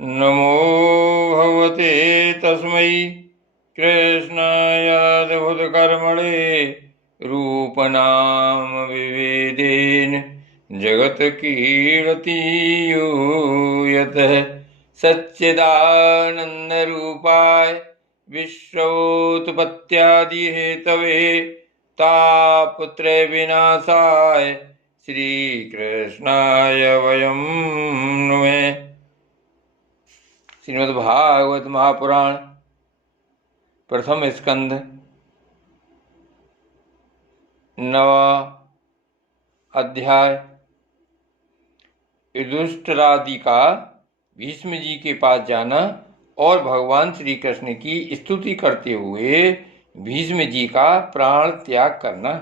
नमो भगवते तस्मै कृष्णायाद्भुतकर्मणे रूपनाम विवेदेन जगत्कीर्ति यतः सच्चिदानन्दरूपाय विश्वोत्पत्त्यादिहेतवे तापत्रयविनाशाय श्रीकृष्णाय वयं नुमः। श्रीमद्भागवत महापुराण प्रथम स्कंध 9वां अध्याय। युधिष्ठिरादि का भीष्म जी के पास जाना और भगवान श्री कृष्ण की स्तुति करते हुए भीष्म जी का प्राण त्याग करना।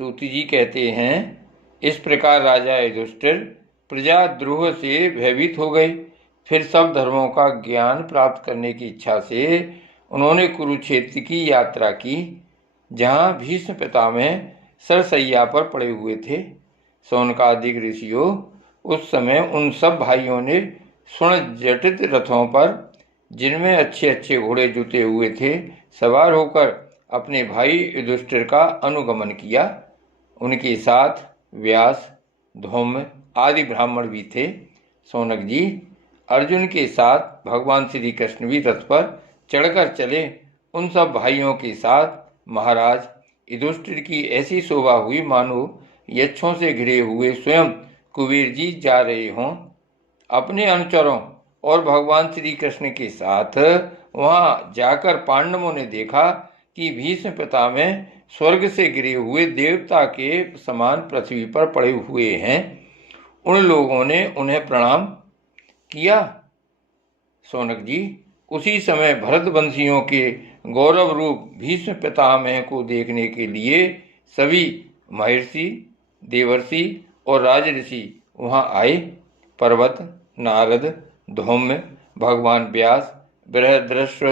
सूत जी कहते हैं, इस प्रकार राजा युधिष्ठिर प्रजाद्रोह से भयभीत हो गए। फिर सब धर्मों का ज्ञान प्राप्त करने की इच्छा से उन्होंने कुरुक्षेत्र की यात्रा की, जहाँ भीष्म पितामह सरसैया पर पड़े हुए थे। शौनकादिक ऋषियों, उस समय उन सब भाइयों ने स्वर्ण जटित रथों पर, जिनमें अच्छे अच्छे घोड़े जुते हुए थे, सवार होकर अपने भाई युधिष्ठिर का अनुगमन किया। उनके साथ व्यास, धौम्य आदि ब्राह्मण भी थे। शौनक जी, अर्जुन के साथ भगवान श्री कृष्ण भी रथ पर चढ़कर चले। उन सब भाइयों के साथ महाराज युधिष्ठिर की ऐसी शोभा हुई मानो यक्षों से घिरे हुए स्वयं कुबेर जी जा रहे हों। अपने अनुचरों और भगवान श्री कृष्ण के साथ वहां जाकर पांडवों ने देखा कि भीष्म पितामह स्वर्ग से गिरे हुए देवता के समान पृथ्वी पर पड़े हुए हैं। उन लोगों ने उन्हें प्रणाम किया। शौनक जी, उसी समय भरतवंशियों के गौरव रूप भीष्म पितामह को देखने के लिए सभी महर्षि, देवर्षि और राजऋषि वहां आए। पर्वत, नारद, धौम्य, भगवान व्यास, बृहद्रष्व,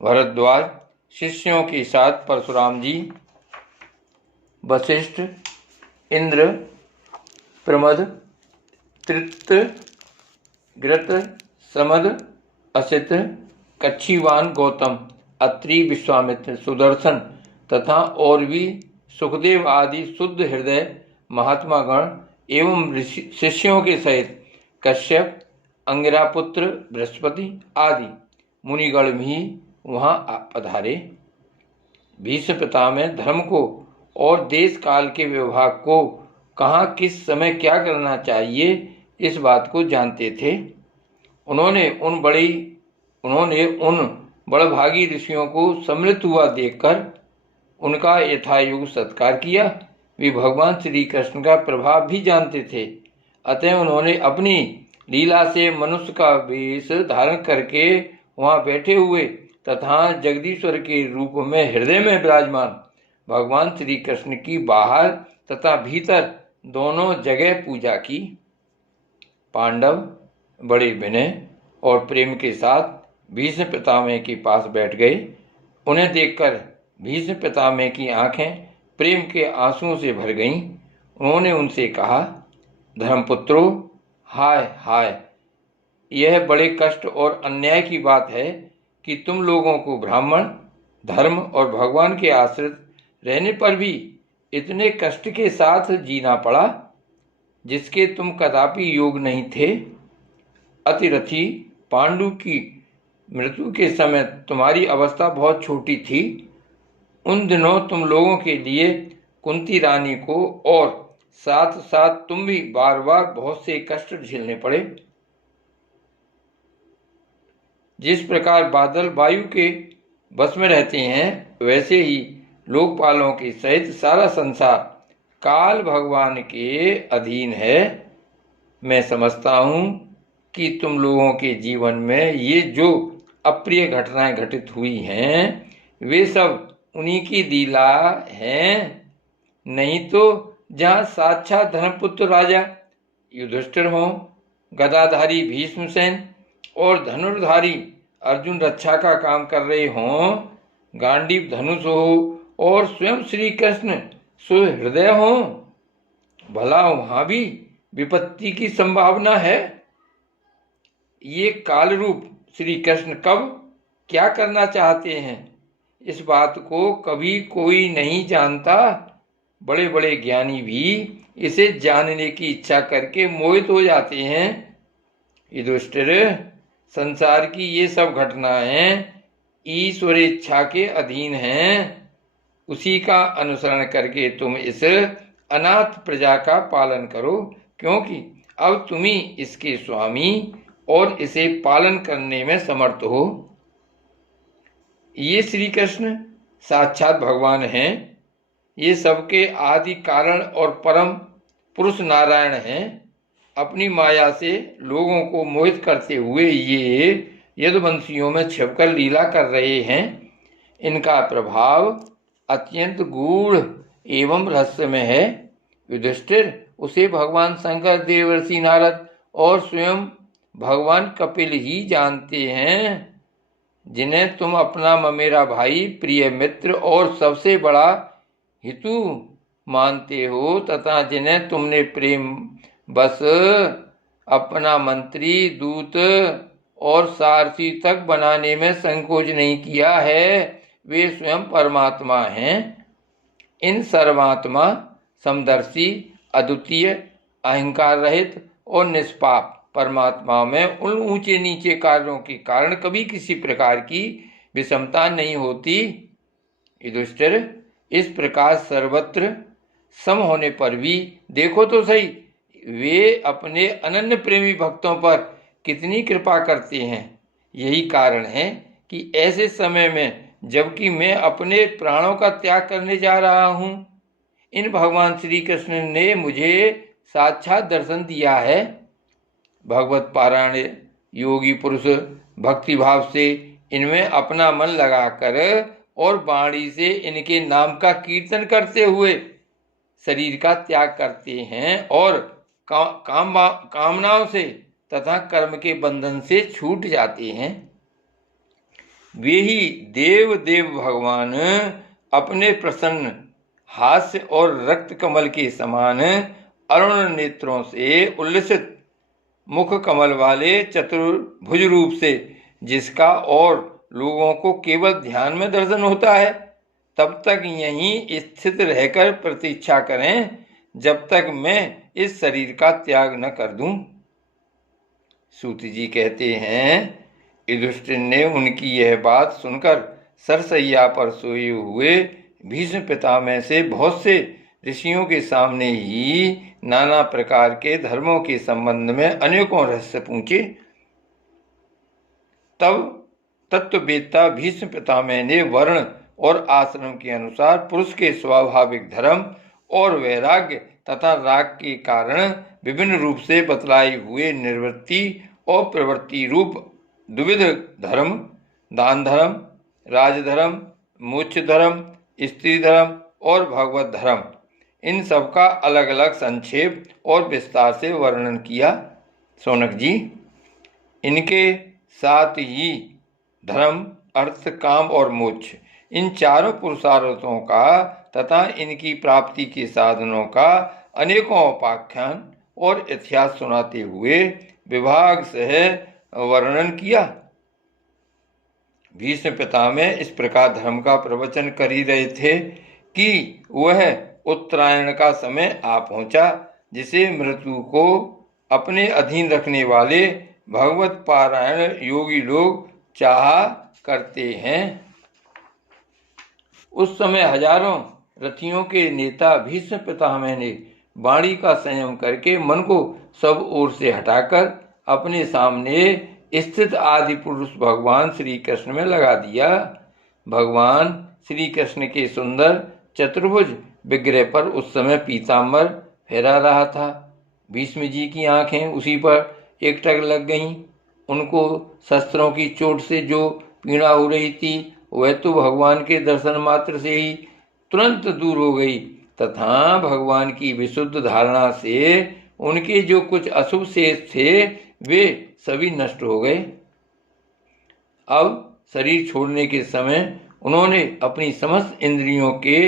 भरद्वाज शिष्यों के साथ परशुराम जी, वशिष्ठ, इंद्र, प्रमद, तृत, घृत, समद, असित, कच्छीवान, गौतम, अत्रि, विश्वामित्र, सुदर्शन तथा और भी सुखदेव आदि शुद्ध हृदय महात्मागण एवं शिष्यों के सहित कश्यप, अंगिरापुत्र, बृहस्पति आदि मुनिगण भी वहां पधारे। भीष्म पितामह धर्म को और देश काल के विभाग को, कहाँ किस समय क्या करना चाहिए, इस बात को जानते थे। उन्होंने उन बड़भागी ऋषियों को सम्मिलित हुआ देखकर उनका यथायोग्य सत्कार किया। वे भगवान श्री कृष्ण का प्रभाव भी जानते थे, अतः उन्होंने अपनी लीला से मनुष्य का वेश धारण करके वहां बैठे हुए तथा जगदीश्वर के रूप में हृदय में विराजमान भगवान श्री कृष्ण की बाहर तथा भीतर दोनों जगह पूजा की। पांडव बड़े विनय और प्रेम के साथ भीष्म पितामह के पास बैठ गए। उन्हें देखकर भीष्म पितामह की आंखें प्रेम के आंसुओं से भर गईं। उन्होंने उनसे कहा, धर्मपुत्रों, हाय हाय, यह बड़े कष्ट और अन्याय की बात है कि तुम लोगों को ब्राह्मण, धर्म और भगवान के आश्रित रहने पर भी इतने कष्ट के साथ जीना पड़ा, जिसके तुम कदापि योग नहीं थे। अतिरथी पांडु की मृत्यु के समय तुम्हारी अवस्था बहुत छोटी थी। उन दिनों तुम लोगों के लिए कुंती रानी को और साथ साथ तुम भी बार बार बहुत से कष्ट झेलने पड़े। जिस प्रकार बादल वायु के बस में रहते हैं, वैसे ही लोकपालों के सहित सारा संसार काल भगवान के अधीन है। मैं समझता हूँ कि तुम लोगों के जीवन में ये जो अप्रिय घटनाएं घटित हुई हैं, वे सब उन्हीं की लीला हैं। नहीं तो जहाँ साक्षात धर्मपुत्र राजा युधिष्ठिर हों, गदाधारी भीष्मसेन और धनुर्धारी अर्जुन रक्षा का काम कर रहे हों, गांडीव धनुष हो और स्वयं श्री कृष्ण सुहृदय हों, भला वहां भी विपत्ति की संभावना है। ये काल रूप श्री कृष्ण कब क्या करना चाहते हैं, इस बात को कभी कोई नहीं जानता। बड़े बड़े ज्ञानी भी इसे जानने की इच्छा करके मोहित हो जाते हैं। युधिष्ठिर, संसार की ये सब घटनाएं ईश्वर इच्छा के अधीन हैं। उसी का अनुसरण करके तुम इस अनाथ प्रजा का पालन करो, क्योंकि अब तुम ही इसके स्वामी और इसे पालन करने में समर्थ हो। ये श्री कृष्ण साक्षात भगवान हैं। ये सबके आदि कारण और परम पुरुष नारायण हैं। अपनी माया से लोगों को मोहित करते हुए ये यदुवंशियों में छिपकर लीला कर रहे हैं। इनका प्रभाव अत्यंत गूढ़ एवं रहस्यमय है। युधिष्ठिर, उसे भगवान शंकर, देवर्षि नारद और स्वयं भगवान कपिल ही जानते हैं, जिन्हें तुम अपना ममेरा भाई, प्रिय मित्र और सबसे बड़ा हितु मानते हो, तथा जिन्हें तुमने प्रेम बस अपना मंत्री, दूत और सारथी तक बनाने में संकोच नहीं किया है, वे स्वयं परमात्मा हैं। इन सर्वात्मा, समदर्शी, अद्वितीय, अहंकार रहित और निष्पाप परमात्मा में उन ऊंचे नीचे कार्यों के कारण कभी किसी प्रकार की विषमता नहीं होती। युधिष्ठिर, इस प्रकार सर्वत्र सम होने पर भी देखो तो सही, वे अपने अनन्य प्रेमी भक्तों पर कितनी कृपा करते हैं। यही कारण है कि ऐसे समय में, जबकि मैं अपने प्राणों का त्याग करने जा रहा हूँ, इन भगवान श्री कृष्ण ने मुझे साक्षात दर्शन दिया है। भगवत पारायण योगी पुरुष भक्ति भाव से इनमें अपना मन लगाकर और वाणी से इनके नाम का कीर्तन करते हुए शरीर का त्याग करते हैं और कामनाओं से तथा कर्म के बंधन से छूट जाते हैं। वे ही देव भगवान अपने प्रसन्न हास्य और रक्त कमल के समान अरुण नेत्रों से उल्लसित मुख कमल वाले चतुर्भुज रूप से, जिसका और लोगों को केवल ध्यान में दर्शन होता है, तब तक यहीं स्थित रहकर प्रतीक्षा करें, जब तक मैं इस शरीर का त्याग न कर दूं। सूत जी कहते हैं, युधिष्ठिर ने उनकी यह बात सुनकर सरसैया पर सोए हुए भीष्म पितामह से बहुत से ऋषियों के सामने ही नाना प्रकार के धर्मों के संबंध में अनेकों रहस्य पूछे। तब तत्ववेत्ता भीष्म पितामह ने वर्ण और आश्रम के अनुसार पुरुष के स्वाभाविक धर्म और वैराग्य तथा राग के कारण विभिन्न रूप से बतलाए हुए निवृत्ति और प्रवृत्ति रूप द्विविध धर्म, दान धर्म, राजधर्म, मोक्ष धर्म, स्त्री धर्म और भगवत धर्म, इन सब का अलग अलग संक्षेप और विस्तार से वर्णन किया। शौनक जी, इनके साथ ही धर्म, अर्थ, काम और मोक्ष, इन चारों पुरुषार्थों का तथा इनकी प्राप्ति के साधनों का अनेकों उपाख्यान और इतिहास सुनाते हुए विभाग से वर्णन किया। भीष्म पितामह इस प्रकार धर्म का प्रवचन कर ही रहे थे कि वह उत्तरायण का समय आ पहुंचा, जिसे मृत्यु को अपने अधीन रखने वाले भगवत पारायण योगी लोग चाहा करते हैं। उस समय हजारों रथियों के नेता भीष्म पितामह ने वाणी का संयम करके मन को सब ओर से हटाकर अपने सामने स्थित आदि पुरुष भगवान श्री कृष्ण में लगा दिया। भगवान श्री कृष्ण के सुंदर चतुर्भुज विग्रह पर उस समय पीताम्बर फहरा रहा था। भीष्म जी की आंखें उसी पर एकटक लग गईं। उनको शस्त्रों की चोट से जो पीड़ा हो रही थी, वह तो भगवान के दर्शन मात्र से ही तुरंत दूर हो गई, तथा भगवान की विशुद्ध धारणा से उनके जो कुछ अशुभ शेष थे, वे सभी नष्ट हो गए। अब शरीर छोड़ने के समय उन्होंने अपनी समस्त इंद्रियों के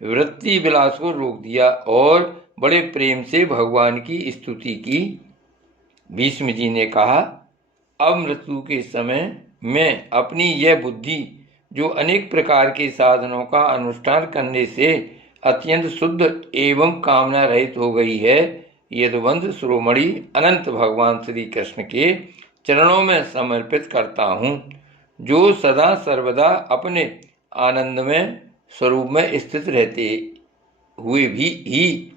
वृत्ति विलास को रोक दिया और बड़े प्रेम से भगवान की स्तुति की। भीष्म जी ने कहा, अब मृत्यु के समय मैं अपनी यह बुद्धि जो अनेक प्रकार के साधनों का अनुष्ठान करने से अत्यंत शुद्ध एवं कामना रहित हो गई है, यदुवंश शिरोमणि अनंत भगवान श्री कृष्ण के चरणों में समर्पित करता हूँ, जो सदा सर्वदा अपने आनंदमय स्वरूप में स्थित रहते हुए भी ही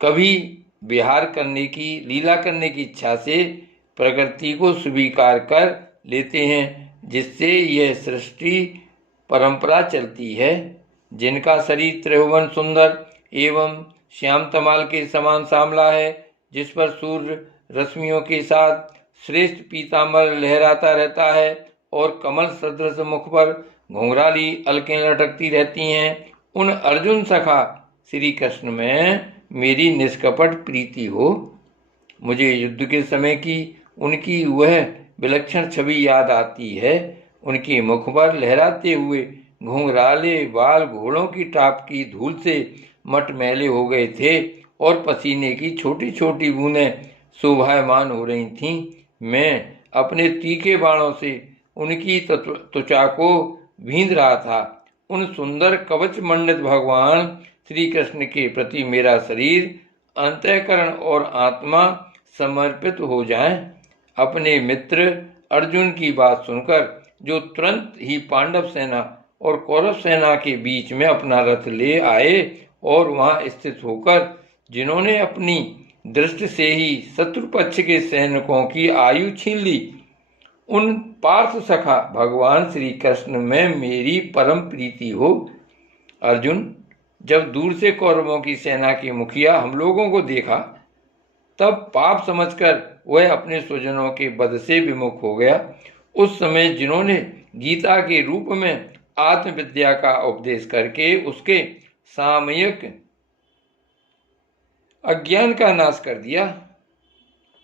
कभी विहार करने की, लीला करने की इच्छा से प्रकृति को स्वीकार कर लेते हैं, जिससे यह सृष्टि परंपरा चलती है। जिनका शरीर त्रिभुवन सुंदर एवं श्याम तमाल के समान सांवला है, जिस पर सूर्य रश्मियों के साथ श्रेष्ठ पीतांबर लहराता रहता है और कमल सदृश मुख पर घुंघराली अलकें लटकती रहती हैं, उन अर्जुन सखा श्री कृष्ण में मेरी निष्कपट प्रीति हो। मुझे युद्ध के समय की उनकी वह विलक्षण छवि याद आती है। उनके मुख पर लहराते हुए घुंघराले बाल घोड़ों की टाप की धूल से मटमैले हो गए थे और पसीने की छोटी छोटी बूंदें शोभायमान हो रही थीं। मैं अपने तीखे बाणों से उनकी त्वचा को भींध रहा था। उन सुंदर कवच मंडित भगवान श्री कृष्ण के प्रति मेरा शरीर, अंतःकरण और आत्मा समर्पित हो जाएं। अपने मित्र अर्जुन की बात सुनकर, जो तुरंत ही पांडव सेना और कौरव सेना के बीच में अपना रथ ले आए और वहां स्थित होकर जिन्होंने अपनी दृष्टि से ही शत्रु पक्ष के सैनिकों की आयु छीन ली, उन पार्थ सखा भगवान श्री कृष्ण में मेरी परम प्रीति हो। अर्जुन, जब दूर से कौरवों की सेना के मुखिया हम लोगों को देखा, तब पाप समझकर वह अपने स्वजनों के वध से विमुख हो गया। उस समय जिन्होंने गीता के रूप में आत्मविद्या का उपदेश करके उसके सामयिक अज्ञान का नाश कर दिया,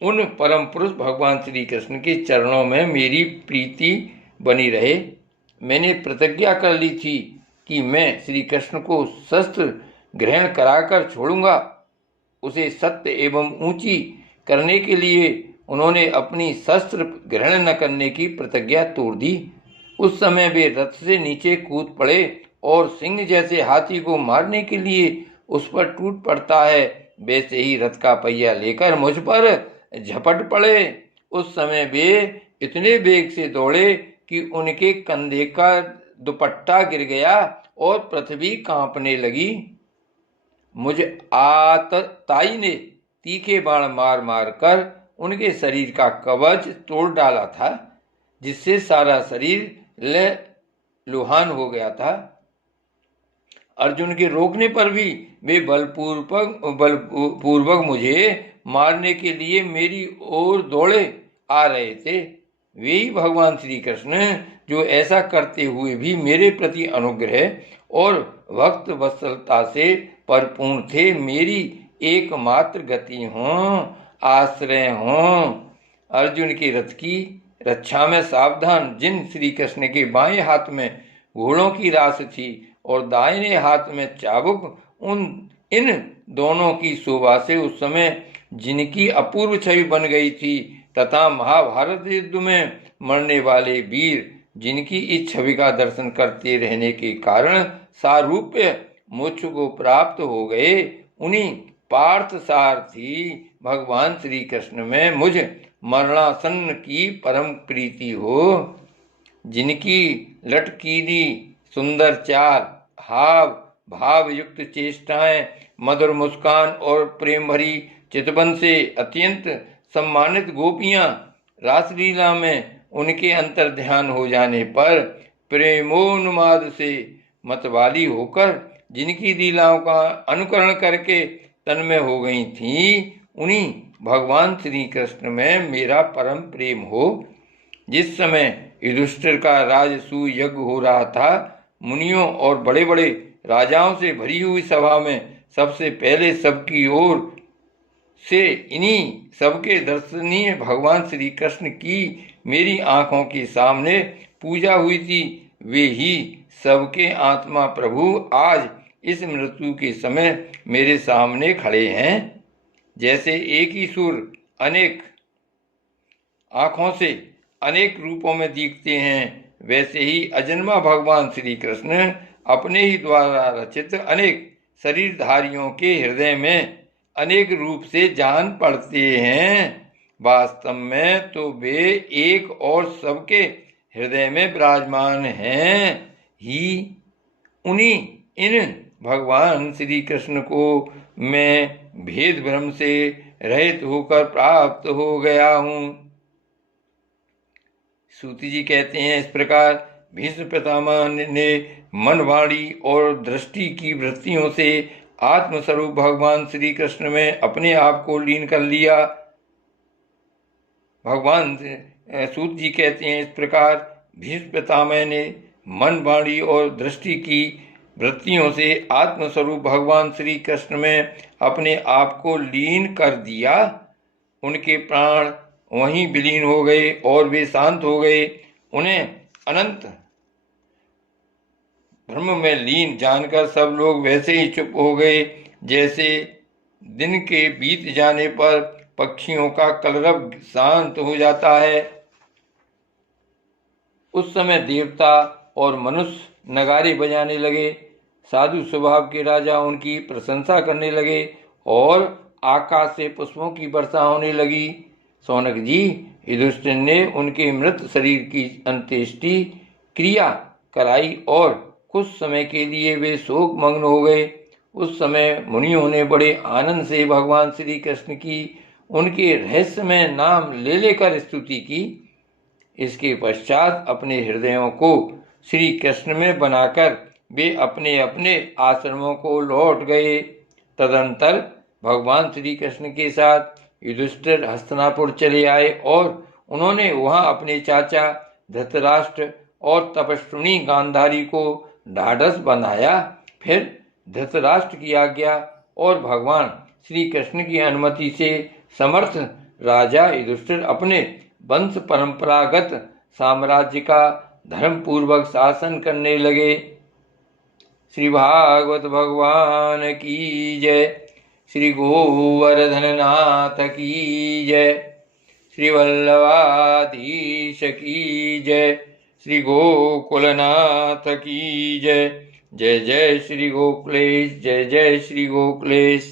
उन परम पुरुष भगवान श्री कृष्ण के चरणों में मेरी प्रीति बनी रहे। मैंने प्रतिज्ञा कर ली थी कि मैं श्री कृष्ण को शस्त्र ग्रहण कराकर छोड़ूंगा। उसे सत्य एवं ऊंची करने के लिए उन्होंने अपनी शस्त्र ग्रहण न करने की प्रतिज्ञा तोड़ दी। उस समय वे रथ से नीचे कूद पड़े और सिंह जैसे हाथी को मारने के लिए उस पर टूट पड़ता है, वैसे ही रथ का पहिया लेकर मुझ पर झपट पड़े। उस समय वे इतने वेग से दौड़े कि उनके कंधे का दुपट्टा गिर गया और पृथ्वी कांपने लगी। मुझ आतताई ने तीखे बाण मार मार कर उनके शरीर का कवच तोड़ डाला था, जिससे सारा शरीर लुहान हो गया था। अर्जुन के रोकने पर भी वे बलपूर्वक मुझे मारने के लिए मेरी ओर दौड़े आ रहे थे। वे ही भगवान श्री कृष्ण जो ऐसा करते हुए भी मेरे प्रति अनुग्रह और भक्त वत्सलता से परिपूर्ण थे, मेरी एकमात्र गति हों, आश्रय हों। अर्जुन के रथ की रक्षा में सावधान जिन श्री कृष्ण के बाएं हाथ में घोड़ों की रास थी और दाहिने हाथ में चाबुक, इन दोनों की शोभा से उस समय जिनकी अपूर्व छवि बन गई थी, तथा महाभारत युद्ध में मरने वाले वीर जिनकी इस छवि का दर्शन करते रहने के कारण सारूप्य मोक्ष को प्राप्त हो गए, उन्हीं पार्थ सारथी भगवान श्री कृष्ण में मुझ मरणासन्न की परम प्रीति हो। जिनकी लटकीली सुंदर चाल, हाव भाव युक्त चेष्टाएं, मधुर मुस्कान और प्रेम भरी चितवन से अत्यंत सम्मानित गोपियां रासलीला में उनके अंतर ध्यान हो जाने पर प्रेमोन्माद से मतवाली होकर जिनकी लीलाओं का अनुकरण करके तन्मय हो गई थीं, उन्हीं भगवान श्री कृष्ण में मेरा परम प्रेम हो। जिस समय युधिष्ठिर का राजसूय यज्ञ हो रहा था, मुनियों और बड़े बड़े राजाओं से भरी हुई सभा में सबसे पहले सबकी ओर से इन्हीं सबके दर्शनीय भगवान श्री कृष्ण की मेरी आंखों के सामने पूजा हुई थी, वे ही सबके आत्मा प्रभु आज इस मृत्यु के समय मेरे सामने खड़े हैं। जैसे एक ही सूर्य अनेक आँखों से अनेक रूपों में दिखते हैं, वैसे ही अजन्मा भगवान श्री कृष्ण अपने ही द्वारा रचित अनेक शरीरधारियों के हृदय में अनेक रूप से जान पड़ते हैं। वास्तव में तो वे एक और सबके हृदय में विराजमान हैं ही। उन्हीं इन भगवान श्री कृष्ण को मैं भेद भ्रम से रहित होकर प्राप्त हो गया हूँ। सूति जी कहते हैं, इस प्रकार भीष्म पितामह ने मन, वाणी और दृष्टि की वृत्तियों से आत्मस्वरूप भगवान श्री कृष्ण में अपने आप को लीन कर लिया। भगवान सूत जी कहते हैं, इस प्रकार भीष्म पितामह ने मन, वाणी और दृष्टि की वृत्तियों से आत्मस्वरूप भगवान श्री कृष्ण में अपने आप को लीन कर दिया। उनके प्राण वहीं विलीन हो गए और वे शांत हो गए। उन्हें अनंत ब्रह्म में लीन जानकर सब लोग वैसे ही चुप हो गए जैसे दिन के बीत जाने पर पक्षियों का कलरव शांत हो जाता है। उस समय देवता और मनुष्य नगारे बजाने लगे। साधु स्वभाव के राजा उनकी प्रशंसा करने लगे और आकाश से पुष्पों की वर्षा होने लगी। सौनक जी, युधिष्ठिर ने उनके मृत शरीर की अंत्येष्टि क्रिया कराई और कुछ समय के लिए वे शोक मग्न हो गए। उस समय मुनियों ने बड़े आनंद से भगवान श्री कृष्ण की उनके रहस्यमय नाम ले लेकर स्तुति की। इसके पश्चात अपने हृदयों को श्री कृष्ण में बनाकर वे अपने अपने आश्रमों को लौट गए। तदंतर भगवान श्री कृष्ण के साथ युधिष्ठिर हस्तिनापुर चले आए और उन्होंने वहां अपने चाचा धृतराष्ट्र और तपस्विनी गांधारी को ढाढ़स बनाया। फिर धृतराष्ट्र की आज्ञा और भगवान श्री कृष्ण की अनुमति से समर्थ राजा युधिष्ठिर अपने वंश परंपरागत साम्राज्य का धर्म पूर्वक शासन करने लगे। श्री भागवत भगवान की जय। श्री गोवर्धन नाथ की जय। श्री वल्लभाधीश की जय। श्री गोकुलनाथ की जय। जय जय श्री गोकुलेश, जय जय श्री गोकुलेश।